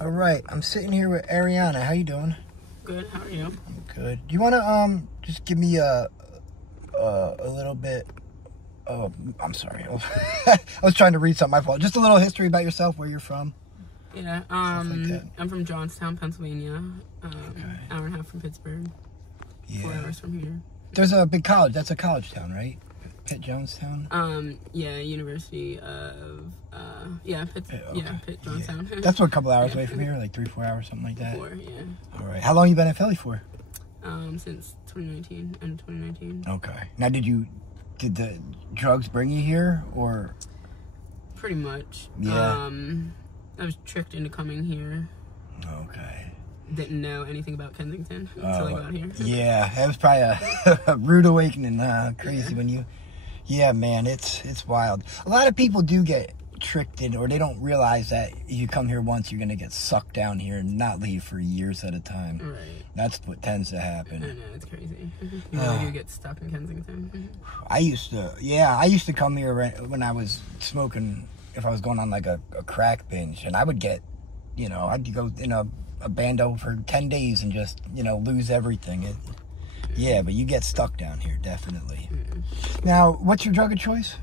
All right, I'm sitting here with Ariana. How you doing? Good. How are you? I'm good. Do you want to just give me a little bit? Oh, I'm sorry. I was trying to read something. My fault. Just a little history about yourself, where you're from. Yeah. Like I'm from Johnstown, Pennsylvania. Okay. Hour and a half from Pittsburgh. Yeah. 4 hours from here. There's a big college. That's a college town, right? Pitt Johnstown. Yeah, University of Pitt. Okay. Yeah, Pitt Johnstown. Yeah. That's what, a couple hours away from here, like 3-4 hours, something like that. 4, yeah. All right. How long you been in Philly for? Since 2019, end of 2019. Okay. Now, did the drugs bring you here, or? Pretty much. Yeah. I was tricked into coming here. Okay. Didn't know anything about Kensington until I got here. Yeah, that was probably a rude awakening. Crazy when you. Yeah, man, it's wild. A lot of people do get tricked in, or they don't realize that you come here once, you're gonna get sucked down here and not leave for years at a time. Right. That's what tends to happen. I know, it's crazy. You really do get stuck in Kensington. I used to come here when I was smoking. If I was going on like a crack binge, and I would get, I'd go in a bando for 10 days and just, lose everything. Yeah, but you get stuck down here, definitely. Now, what's your drug of choice?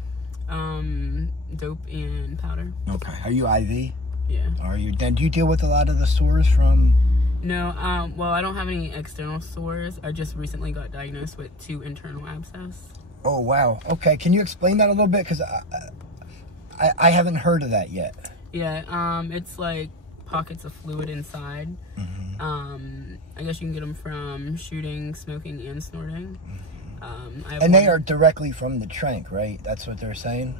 Dope and powder. Okay. Are you IV? Yeah. Are you? Then do you deal with a lot of the sores from? No. Well, I don't have any external sores. I just recently got diagnosed with 2 internal abscesses. Oh wow. Okay. Can you explain that a little bit? Because I haven't heard of that yet. Yeah. It's like pockets of fluid inside. Mm-hmm. I guess you can get them from shooting, smoking, and snorting. And they are directly from the trank, right? That's what they're saying?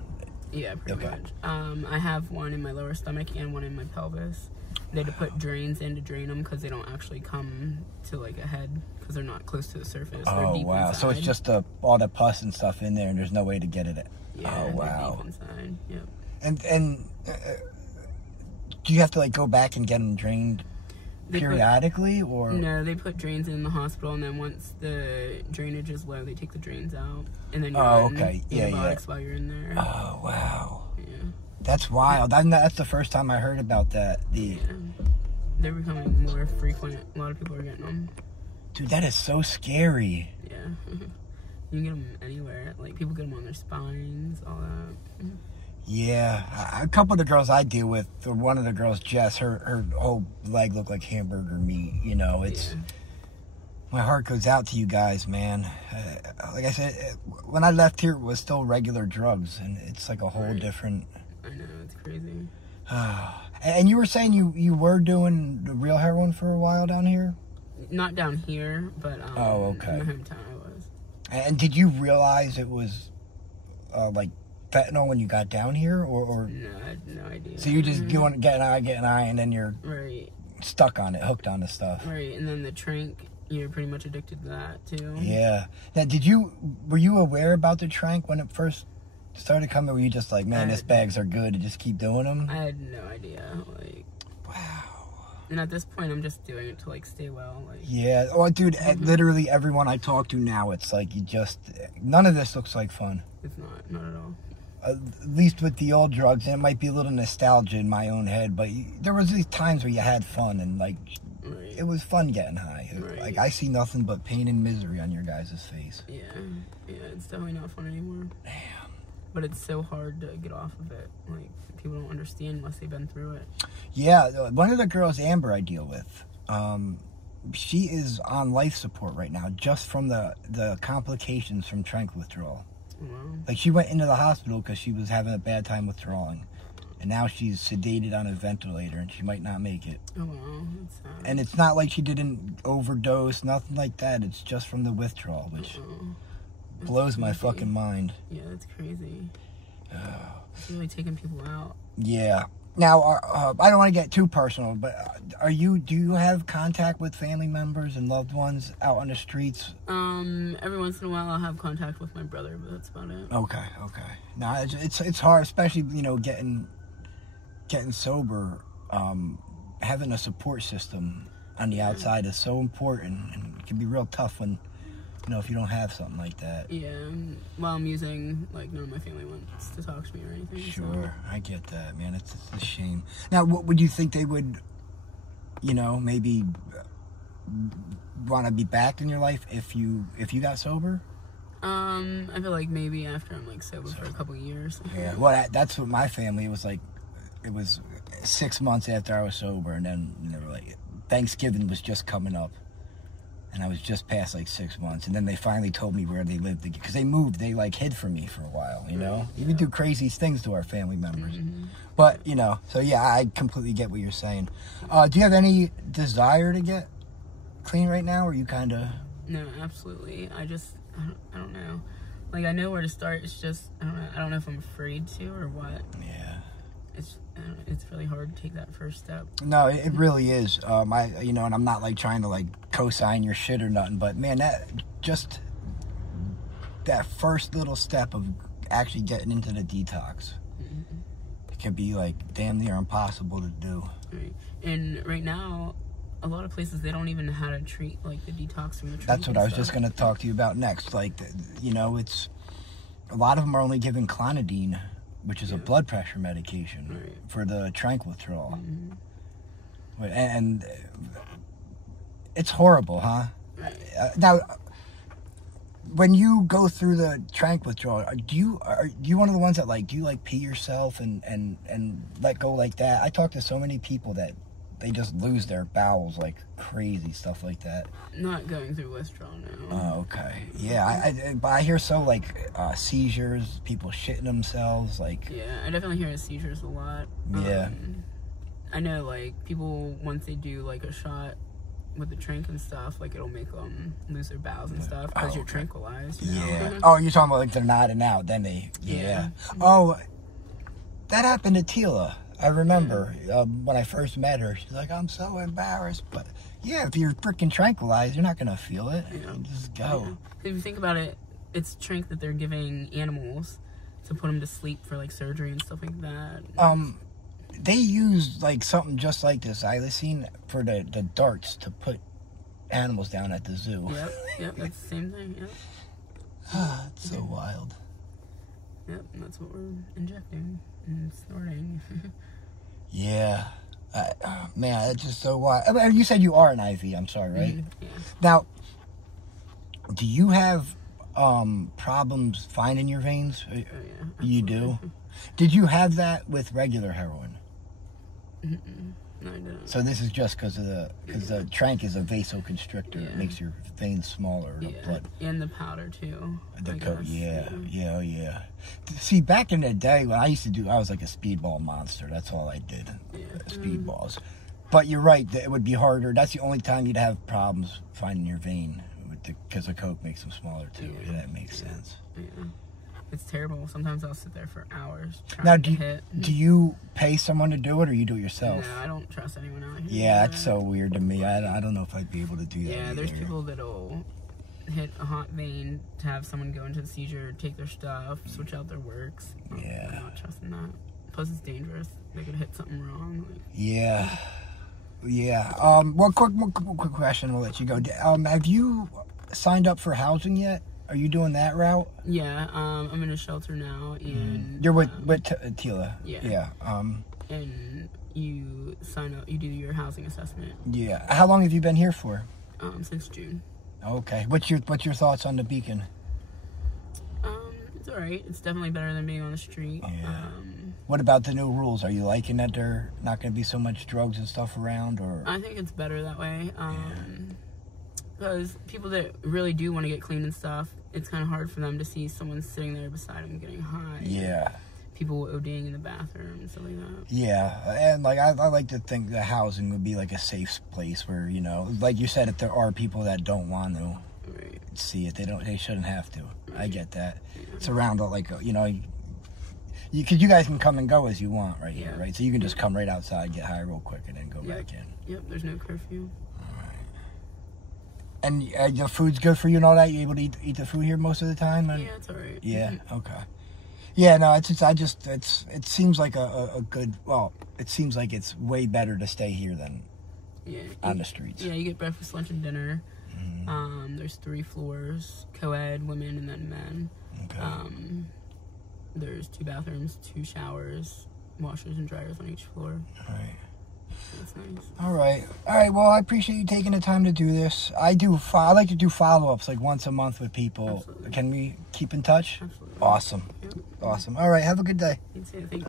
Yeah, pretty much. I have one in my lower stomach and one in my pelvis. They had to put drains in to drain them because they don't actually come to like a head because they're not close to the surface. They're deep inside. So it's just all the pus and stuff in there, and there's no way to get it. Yeah, oh wow. Deep inside. Yep. And do you have to like go back and get them drained periodically, or? No, they put drains in the hospital, and then once the drainage is low, they take the drains out, and then you run antibiotics while you're in there. Oh wow. Yeah. That's wild. That's the first time I heard about that. Yeah. They're becoming more frequent. A lot of people are getting them. Dude, that is so scary. Yeah. You can get them anywhere. Like, people get them on their spines, all that. Yeah. A couple of the girls I deal with, or one of the girls, Jess, her whole leg looked like hamburger meat. It's... Yeah. My heart goes out to you guys, man. Like I said, when I left here, it was still regular drugs, and it's like a whole different... I know, it's crazy. And you were saying you were doing the real heroin for a while down here? Not down here, but in my hometown I was. And did you realize it was like fentanyl when you got down here, or? No, I had no idea. So you're just getting high, and then you're stuck on it, hooked on the stuff. Right, and then the trank, you're pretty much addicted to that too. Yeah. Now, were you aware about the trank when it first started coming? Or were you just like, man, these bags are good, and just keep doing them? I had no idea. Like, wow. And at this point, I'm just doing it to like stay well. Like, yeah. Oh, dude, literally everyone I talk to now, it's like none of this looks like fun. It's not at all. At least with the old drugs, and it might be a little nostalgia in my own head, but there was these times where you had fun, and like it was fun getting high. Like, I see nothing but pain and misery on your guys' face. Yeah, it's definitely not fun anymore. Damn. But it's so hard to get off of it. Like, people don't understand unless they've been through it. Yeah, one of the girls, Amber, I deal with, she is on life support right now just from the complications from trank withdrawal. Wow. Like, she went into the hospital because she was having a bad time withdrawing. And now she's sedated on a ventilator, and she might not make it. Oh, wow. That's sad. And it's not like she didn't overdose, nothing like that. It's just from the withdrawal, which blows my fucking mind. Yeah, that's crazy. It's really taking people out. Yeah. Now, I don't want to get too personal, but do you have contact with family members and loved ones out on the streets? Every once in a while I'll have contact with my brother, but that's about it. Okay. Now, it's hard, especially, getting sober. Having a support system on the outside is so important, and it can be real tough when, if you don't have something like that. Yeah, while I'm using, like, none of my family wants to talk to me or anything. Sure, so. I get that, man. It's a shame. Now, what would you think they would you know, maybe want to be back in your life if you got sober? I feel like maybe after I'm like sober for a couple of years. Yeah, well, that's what my family was like. It was 6 months after I was sober, and then they were like, Thanksgiving was just coming up, and I was just past like 6 months, and then they finally told me where they lived because they moved. They like hid from me for a while, you know. Yeah. We do crazy things to our family members, but you know. So yeah, I completely get what you're saying. Do you have any desire to get clean right now, or you kind of? No, absolutely. I don't know. Like, I know where to start. It's just, I don't know if I'm afraid to or what. Yeah. It's really hard to take that first step. No, it really is. You know, and I'm not like trying to like co-sign your shit or nothing, but man, that first little step of actually getting into the detox, it can be like damn near impossible to do. Right. And right now, a lot of places, they don't even know how to treat like the detox from the drink. That's what I was just going to talk to you about next. Like, you know, it's a lot of them are only given clonidine, which is a blood pressure medication for the trank withdrawal. And it's horrible, huh? Now, when you go through the trank withdrawal, are you one of the ones that like, do you like pee yourself and let go like that? I talk to so many people that they just lose their bowels like crazy, stuff like that. Not going through withdrawal now. Oh, okay. Yeah, but I hear so like seizures, people shitting themselves, like. Yeah, I definitely hear seizures a lot. Yeah. I know like people, once they do like a shot with the trank and stuff, like it'll make them lose their bowels and stuff because you're tranquilized. You know? Oh, you're talking about like they're nodding out, then they. Yeah. Oh, that happened to Tila. I remember when I first met her, she's like, I'm so embarrassed. But yeah, if you're freaking tranquilized, you're not going to feel it. Yeah. You just go. Yeah. If you think about it, it's trank that they're giving animals to put them to sleep for like surgery and stuff like that. They use like something just like this xylazine for the darts to put animals down at the zoo. Yep, that's the same thing, It's so wild. Yep, and that's what we're injecting and snorting. Yeah. Man, that's just so wild. I mean, you said you are an IV, I'm sorry, right? Yeah. Now, do you have problems finding your veins? Oh, yeah. You do? Did you have that with regular heroin? No, I didn't. So this is just because the trank is a vasoconstrictor. Yeah. It makes your veins smaller. The blood. And the powder too. The coat, yeah. See, back in the day when I used to do, I was like a speedball monster. That's all I did, speedballs. But you're right, it would be harder. That's the only time you'd have problems finding your vein, because the coke makes them smaller too. Yeah, that makes sense. Yeah. It's terrible. Sometimes I'll sit there for hours trying now, to hit. Do you pay someone to do it, or you do it yourself? No, I don't trust anyone out here. Yeah, that's so weird to me. I don't know if I'd be able to do that. Yeah, there's people that'll hit a hot vein to have someone go into the seizure, take their stuff, switch out their works. Yeah. I'm not trusting that. Plus, it's dangerous. They could hit something wrong. Yeah. One quick question. We'll let you go. Have you signed up for housing yet? Are you doing that route? Yeah, I'm in a shelter now, and you're with Tila. Yeah. And you sign up. You do your housing assessment. Yeah. How long have you been here for? Since June. Okay. What's your thoughts on the Beacon? It's alright. It's definitely better than being on the street. Yeah. What about the new rules? Are you liking that there not going to be so much drugs and stuff around, or? I think it's better that way. Because people that really do want to get clean and stuff, it's kind of hard for them to see someone sitting there beside them getting high. Yeah. People ODing in the bathroom and stuff like that. Yeah, and like I like to think the housing would be like a safe place where, you know, like you said, if there are people that don't want to see it, they shouldn't have to. I get that. Yeah. It's around like, you know, you guys can come and go as you want right here, right? So you can just come right outside, get high real quick, and then go back in. Yep, there's no curfew. And the food's good for you and all that? You able to eat the food here most of the time? Yeah, it's alright. Yeah, okay. Yeah, no, it seems like a good, well, it seems like it's way better to stay here than on the streets. Yeah, you get breakfast, lunch, and dinner. There's 3 floors, co-ed, women, and then men. Okay. There's 2 bathrooms, 2 showers, washers and dryers on each floor. Right. That's nice. All right. Well, I appreciate you taking the time to do this. I like to do follow-ups like once a month with people. Absolutely. Can we keep in touch? Absolutely. Awesome. Yep. Awesome. All right. Have a good day. You too. Thank you.